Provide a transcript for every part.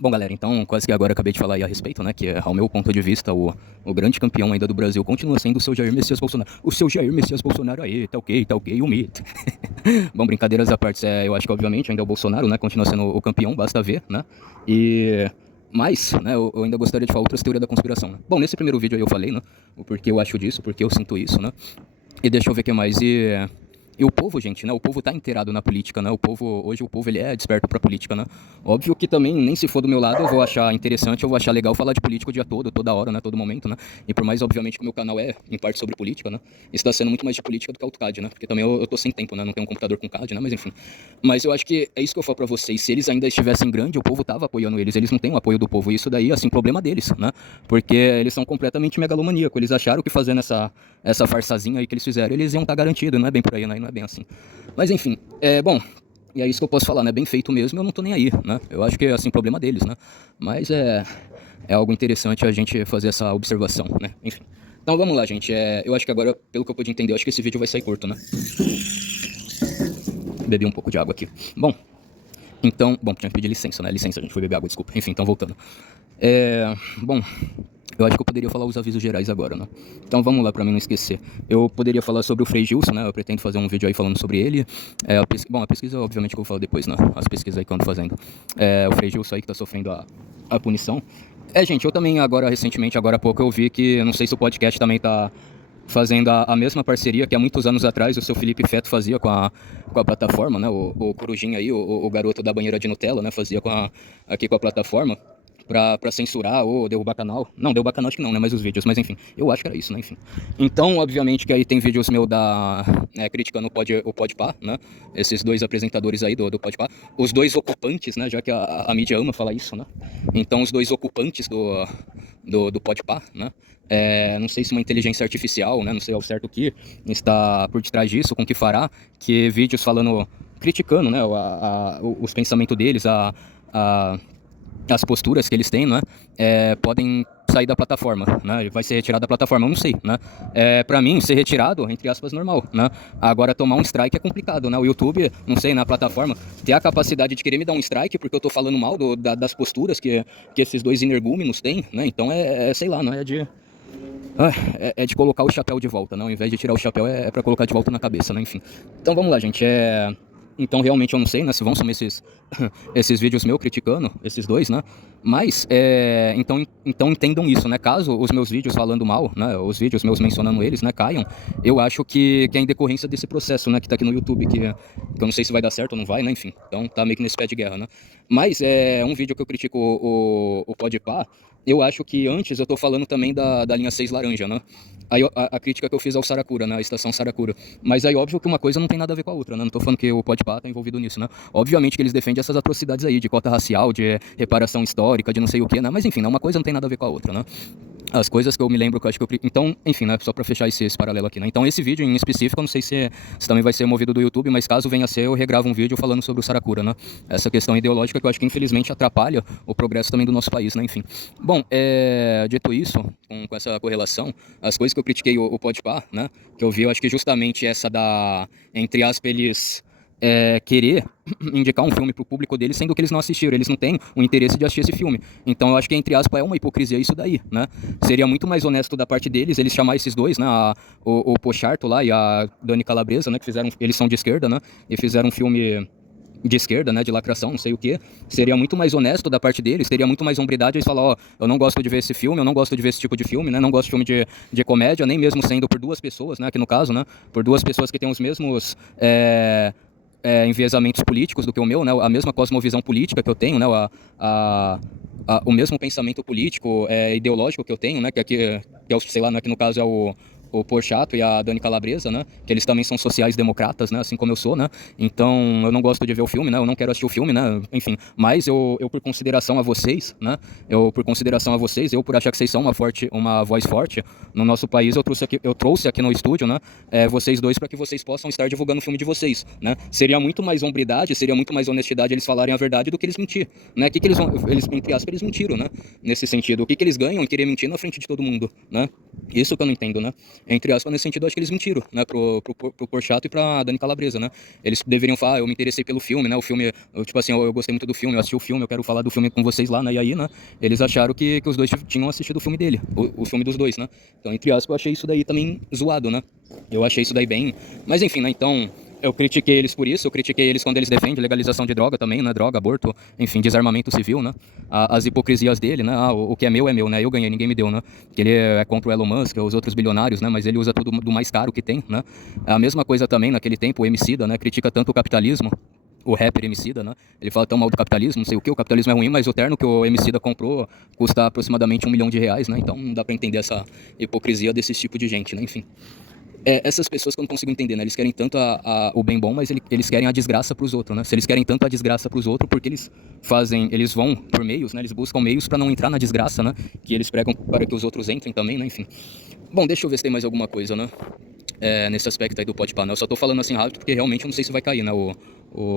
Bom, galera, então quase que agora acabei de falar aí a respeito, né, que ao meu ponto de vista o grande campeão ainda do Brasil continua sendo o seu Jair Messias Bolsonaro. O seu Jair Messias Bolsonaro aí, tá ok, o mito. Bom, brincadeiras à parte, eu acho que obviamente ainda é o Bolsonaro, né, continua sendo o campeão, basta ver, né, e... Mas, né, eu ainda gostaria de falar outras teorias da conspiração, né. Bom, nesse primeiro vídeo aí eu falei, né, o porquê eu acho disso, porque eu sinto isso, né, e deixa eu ver o que mais, e o povo, gente, né? O povo tá inteirado na política, né? Hoje o povo ele é desperto pra política, né? Óbvio que também, nem se for do meu lado, eu vou achar interessante, eu vou achar legal falar de política o dia todo, toda hora, né? Todo momento, né? E por mais, obviamente, que o meu canal é, em parte, sobre política, né? Está sendo muito mais de política do que AutoCAD, né? Porque também eu tô sem tempo, né? Não tenho um computador com CAD, né? Mas enfim. Mas eu acho que é isso que eu falo pra vocês. Se eles ainda estivessem grande, o povo tava apoiando eles. Eles não têm o apoio do povo. E isso daí, assim, problema deles, né? Porque eles são completamente megalomaníacos. Eles acharam que fazendo essa farsazinha aí que eles fizeram, eles iam estar garantidos. Não é bem por aí, né? Não é bem assim. Mas enfim, bom, e é isso que eu posso falar, né? Bem feito mesmo, eu não tô nem aí, né? Eu acho que é assim, problema deles, né? Mas é algo interessante a gente fazer essa observação, né? Enfim. Então vamos lá, gente. Eu acho que agora, pelo que eu pude entender, eu acho que esse vídeo vai sair curto, né? Bebi um pouco de água aqui. Bom, tinha que pedir licença, né? Licença, gente, foi beber água, desculpa. Enfim, então voltando. Bom, eu acho que eu poderia falar os avisos gerais agora, né? Então vamos lá, pra mim não esquecer. Eu poderia falar sobre o Frei Gilson, né? Eu pretendo fazer um vídeo aí falando sobre ele. Bom, a pesquisa, obviamente, que eu vou falar depois, né? As pesquisas aí que eu ando fazendo. O Frei Gilson aí que tá sofrendo a punição. Gente, eu também agora, recentemente, agora há pouco, eu vi que, não sei se o podcast também tá fazendo a mesma parceria que há muitos anos atrás o seu Felipe Feto fazia com a plataforma, né? O Corujinha aí, o garoto da banheira de Nutella, né? Fazia aqui com a plataforma pra censurar ou derrubar canal. Não, derrubar canal acho que não, né? Mas os vídeos, mas enfim, eu acho que era isso, né? Enfim. Então, obviamente que aí tem vídeos meu criticando o Podpah, né? Esses dois apresentadores aí do Podpah. Os dois ocupantes, né? Já que a mídia ama falar isso, né? Então, os dois ocupantes do Podpah, né? Não sei se uma inteligência artificial, né? Não sei ao certo o que está por detrás disso, com o que fará, que vídeos criticando, né? Os pensamentos deles, as posturas que eles têm, né, podem sair da plataforma, né, vai ser retirado da plataforma, eu não sei, né, pra mim, ser retirado, entre aspas, normal, né, agora tomar um strike é complicado, né, o YouTube, não sei, na plataforma, ter a capacidade de querer me dar um strike porque eu tô falando mal das posturas que esses dois energúmenos têm, né, então sei lá, não é de... É de colocar o chapéu de volta, né? Ao invés de tirar o chapéu, é pra colocar de volta na cabeça, né? Enfim. Então vamos lá, gente. Então realmente eu não sei, né? Se vão sumir esses vídeos meus criticando, esses dois, né? Mas, então entendam isso, né? Caso os meus vídeos falando mal, né? Os vídeos meus mencionando eles, né? Caiam, eu acho que é em decorrência desse processo, né? Que tá aqui no YouTube, que eu não sei se vai dar certo ou não vai, né? Enfim. Então tá meio que nesse pé de guerra, né? Mas um vídeo que eu critico o Podpah, eu acho que antes eu tô falando também da linha 6 laranja, né? Aí a crítica que eu fiz ao Saracura, né? A estação Saracura. Mas aí óbvio que uma coisa não tem nada a ver com a outra, né? Não tô falando que o Podpah tá envolvido nisso, né? Obviamente que eles defendem essas atrocidades aí, de cota racial, de reparação histórica, de não sei o que, né? Mas enfim, né? Uma coisa não tem nada a ver com a outra, né? As coisas que eu me lembro que eu acho que eu... Então, enfim, né? Só pra fechar esse paralelo aqui, né? Então esse vídeo em específico, eu não sei se também vai ser movido do YouTube, mas caso venha a ser, eu regravo um vídeo falando sobre o Saracura, né? Essa questão ideológica que eu acho que infelizmente atrapalha o progresso também do nosso país, né? Enfim. Bom, dito isso, com essa correlação, as coisas que eu critiquei o Podpah, né? Que eu vi, eu acho que justamente essa entre aspas, eles... querer indicar um filme pro público deles, sendo que eles não assistiram, eles não têm o interesse de assistir esse filme. Então eu acho que, entre aspas, é uma hipocrisia isso daí, né? Seria muito mais honesto da parte deles, eles chamar esses dois, né? O Pocharto lá e a Dani Calabresa, né? Que fizeram, eles são de esquerda, né? E fizeram um filme de esquerda, né, de lacração, não sei o que, seria muito mais honesto da parte deles, teria muito mais hombridade eles falar, ó, eu não gosto de ver esse filme, eu não gosto de ver esse tipo de filme, né, não gosto de filme de comédia, nem mesmo sendo por duas pessoas, né, aqui no caso, né, por duas pessoas que têm os mesmos enviesamentos políticos do que o meu, né, a mesma cosmovisão política que eu tenho, né, o mesmo pensamento político, ideológico que eu tenho, né, que é o, sei lá, né, que no caso é o Porchat e a Dani Calabresa, né? Que eles também são sociais-democratas, né? Assim como eu sou, né? Então, eu não gosto de ver o filme, né? Eu não quero assistir o filme, né? Enfim, mas eu por consideração a vocês, né? Eu por achar que vocês são uma voz forte no nosso país, eu trouxe aqui no estúdio, né? Vocês dois para que vocês possam estar divulgando o filme de vocês, né? Seria muito mais hombridade, seria muito mais honestidade eles falarem a verdade do que eles mentir, né? O que eles vão, entre aspas, eles mentiram, né? Nesse sentido, o que eles ganham em querer mentir na frente de todo mundo, né? Isso que eu não entendo, né? Entre aspas, nesse sentido, eu acho que eles mentiram, né, pro Porchat e pra Dani Calabresa, né? Eles deveriam falar, eu me interessei pelo filme, né? O filme, tipo assim, eu gostei muito do filme, eu assisti o filme, eu quero falar do filme com vocês lá, né? E aí, né, eles acharam que os dois tinham assistido o filme dele, o filme dos dois, né? Então, entre aspas, eu achei isso daí também zoado, né? Eu achei isso daí bem... Mas enfim, né, então... Eu critiquei eles por isso, eu critiquei eles quando eles defendem legalização de droga também, né? Droga, aborto, enfim, desarmamento civil, né? As hipocrisias dele, né? O que é meu, né? Eu ganhei, ninguém me deu, né? Que ele é contra o Elon Musk, os outros bilionários, né? Mas ele usa tudo do mais caro que tem, né? A mesma coisa também naquele tempo, o Emicida, né? Critica tanto o capitalismo, o rapper Emicida, né? Ele fala tão mal do capitalismo, não sei o que, o capitalismo é ruim, mas o terno que o Emicida comprou custa aproximadamente R$ 1 milhão, né? Então não dá pra entender essa hipocrisia desse tipo de gente, né? Enfim. Essas pessoas que eu não consigo entender, né? Eles querem tanto o bem bom, mas eles querem a desgraça pros outros, né? Se eles querem tanto a desgraça pros outros, porque eles vão por meios, né? Eles buscam meios pra não entrar na desgraça, né? Que eles pregam para que os outros entrem também, né? Enfim. Bom, deixa eu ver se tem mais alguma coisa, né? Nesse aspecto aí do Podpah, né? Eu só tô falando assim rápido porque realmente eu não sei se vai cair, né?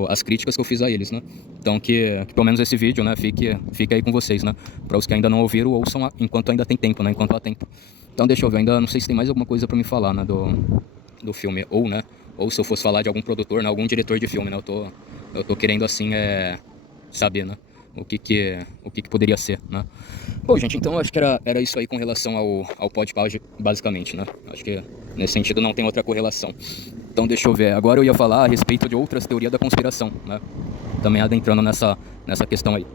As críticas que eu fiz a eles, né? Então que pelo menos esse vídeo, né? Fique aí com vocês, né? Para os que ainda não ouviram, ouçam enquanto ainda tem tempo, né? Enquanto há tempo. Então deixa eu ver, ainda não sei se tem mais alguma coisa para me falar, né? Do filme, ou, né? Ou se eu fosse falar de algum produtor, né? Algum diretor de filme, né? Eu tô querendo assim, saber, né? O que poderia ser, né? Bom, gente, então acho que era isso aí com relação ao Podpah, basicamente, né? Acho que nesse sentido não tem outra correlação. Então deixa eu ver, agora eu ia falar a respeito de outras teorias da conspiração, né? Também adentrando nessa questão aí.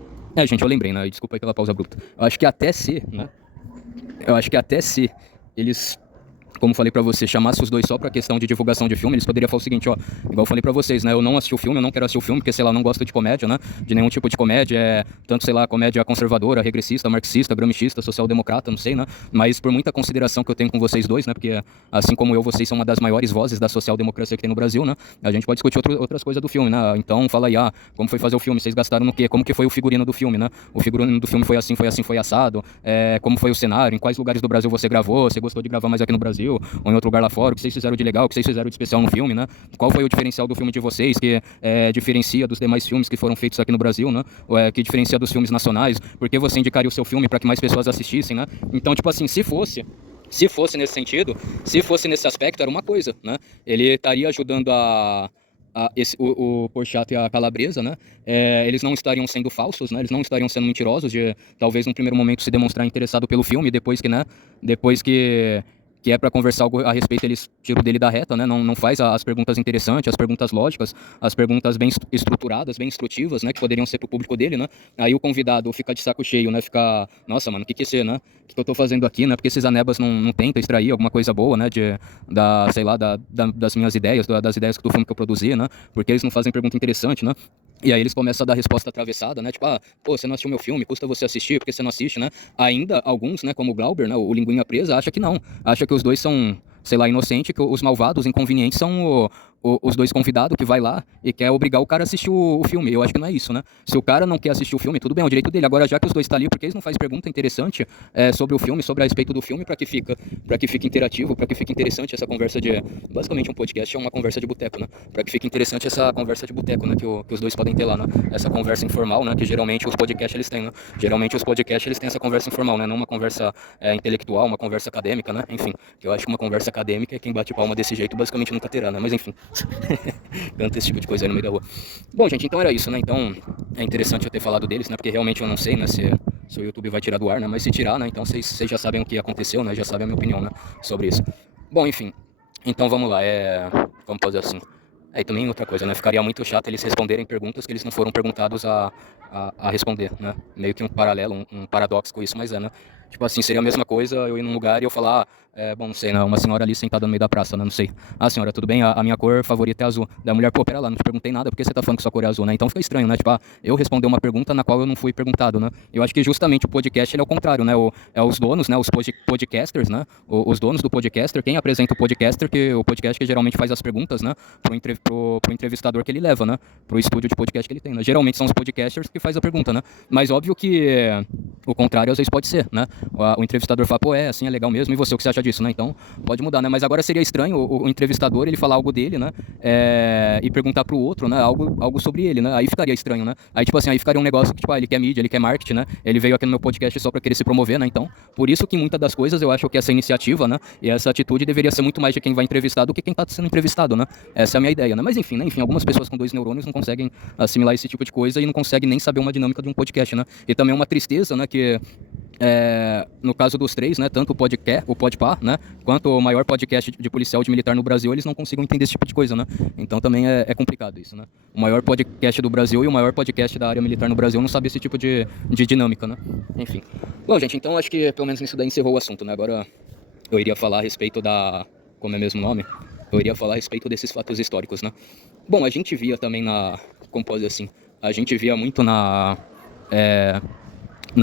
Gente, eu lembrei, né? Desculpa aí pela pausa abrupta. Eu acho que até se, né? Eu acho que até se eles, como falei pra você, chamasse os dois só pra questão de divulgação de filme, eles poderiam falar o seguinte, ó, igual eu falei pra vocês, né, eu não assisti o filme, eu não quero assistir o filme, porque, sei lá, eu não gosto de comédia, né, de nenhum tipo de comédia, tanto, sei lá, comédia conservadora, regressista, marxista, gramscista, social-democrata, não sei, né, mas por muita consideração que eu tenho com vocês dois, né, porque, assim como eu, vocês são uma das maiores vozes da social-democracia que tem no Brasil, né, a gente pode discutir outras coisas do filme, né, então fala aí, como foi fazer o filme, vocês gastaram no quê, como que foi o figurino do filme, né, o figurino do filme foi assim, foi assado, como foi o cenário, em quais lugares do Brasil você gravou, você gostou de gravar mais aqui no Brasil, ou em outro lugar lá fora, o que vocês fizeram de legal, o que vocês fizeram de especial no filme, né? Qual foi o diferencial do filme de vocês, que diferencia dos demais filmes que foram feitos aqui no Brasil, né? Que diferencia dos filmes nacionais, por que você indicaria o seu filme para que mais pessoas assistissem, né? Então, tipo assim, se fosse nesse sentido, se fosse nesse aspecto, era uma coisa, né? Ele estaria ajudando o Porchat e a Calabresa, né? Eles não estariam sendo falsos, né? Eles não estariam sendo mentirosos de talvez num primeiro momento se demonstrar interessado pelo filme, depois que, né? Depois que é para conversar algo a respeito, eles tiram dele da reta, né? Não faz as perguntas interessantes, as perguntas lógicas, as perguntas bem estruturadas, bem instrutivas, né? Que poderiam ser pro público dele, né? Aí o convidado fica de saco cheio, né? Fica, nossa, mano, o que é ser, né? O que eu tô fazendo aqui, né? Porque esses anebas não tentam extrair alguma coisa boa, né? Sei lá, das minhas ideias, das ideias do filme que eu produzi, né? Porque eles não fazem pergunta interessante, né? E aí eles começam a dar resposta atravessada, né? Tipo, pô, você não assistiu meu filme, custa você assistir, porque você não assiste, né? Ainda alguns, né, como o Glauber, né, o Linguinha Presa, acha que não. Acha que os dois são, sei lá, inocentes, que os malvados, os inconvenientes são os dois convidados que vai lá e quer obrigar o cara a assistir o filme. Eu acho que não é isso, né? Se o cara não quer assistir o filme, tudo bem, é o direito dele. Agora, já que os dois estão ali, por que eles não fazem pergunta interessante sobre o filme, sobre a respeito do filme, para que fique interativo, para que fique interessante essa conversa de... Basicamente, um podcast é uma conversa de boteco, né? Para que fique interessante essa conversa de boteco, né? Que os dois podem ter lá, né? Essa conversa informal, né? Que geralmente os podcasts eles têm, né? Geralmente os podcasts eles têm essa conversa informal, né? Não uma conversa intelectual, uma conversa acadêmica, né? Enfim, que eu acho que uma conversa acadêmica é quem bate palma desse jeito basicamente nunca terá, né? Mas enfim, canta esse tipo de coisa aí no meio da rua. Bom, gente, então era isso, né? Então é interessante eu ter falado deles, né? Porque realmente eu não sei, né? Se o YouTube vai tirar do ar, né? Mas se tirar, né? Então vocês já sabem o que aconteceu, né? Já sabem a minha opinião, né? Sobre isso. Bom, enfim. Então vamos lá, vamos fazer assim. E também outra coisa, né? Ficaria muito chato eles responderem perguntas que eles não foram perguntados a responder, né? Meio que um paralelo, um paradoxo com isso, mas né? Tipo assim, seria a mesma coisa eu ir num lugar e eu falar, bom, não sei, né? Uma senhora ali sentada no meio da praça, né? Não sei. Senhora, tudo bem? A minha cor favorita é azul. Da mulher, pô, pera lá, não te perguntei nada, por que você tá falando que sua cor é azul, né? Então fica estranho, né? Tipo, eu responder uma pergunta na qual eu não fui perguntado, né? Eu acho que justamente o podcast, ele é o contrário, né? Os donos, né? Os podcasters, né? Os donos do podcaster, quem apresenta o podcaster, que o podcast que geralmente faz as perguntas, né? Pro entrevistador que ele leva, né? Pro estúdio de podcast que ele tem, né? Geralmente são os podcasters que faz a pergunta, né? Mas óbvio que o contrário às vezes pode ser, né? O entrevistador fala, pô, assim é legal mesmo, e você, o que você acha disso, né? Então, pode mudar, né? Mas agora seria estranho o entrevistador, ele falar algo dele, né? E perguntar pro outro, né? Algo sobre ele, né? Aí ficaria estranho, né? Aí, tipo assim, aí ficaria um negócio que, tipo, ele quer mídia, ele quer marketing, né? Ele veio aqui no meu podcast só pra querer se promover, né? Então, por isso que muitas das coisas eu acho que essa iniciativa, né? E essa atitude deveria ser muito mais de quem vai entrevistar do que quem tá sendo entrevistado, né? Essa é a minha ideia, né? Mas enfim, né? Enfim, algumas pessoas com 2 neurônios não conseguem assimilar esse tipo de coisa e não conseguem nem saber uma dinâmica de um podcast, né? E também é uma tristeza, né? Que no caso dos três, né, tanto o Podpah, né, quanto o maior podcast de policial de militar no Brasil, eles não consigam entender esse tipo de coisa, né? Então também é complicado isso, né? O maior podcast do Brasil e o maior podcast da área militar no Brasil não sabe esse tipo de dinâmica, né? Enfim. Bom, gente, então acho que pelo menos isso daí encerrou o assunto, né? Agora eu iria falar a respeito como é mesmo o nome? Eu iria falar a respeito desses fatos históricos, né? Bom, a gente via também como pode dizer assim, a gente via muito na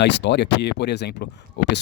história que, por exemplo, o pessoal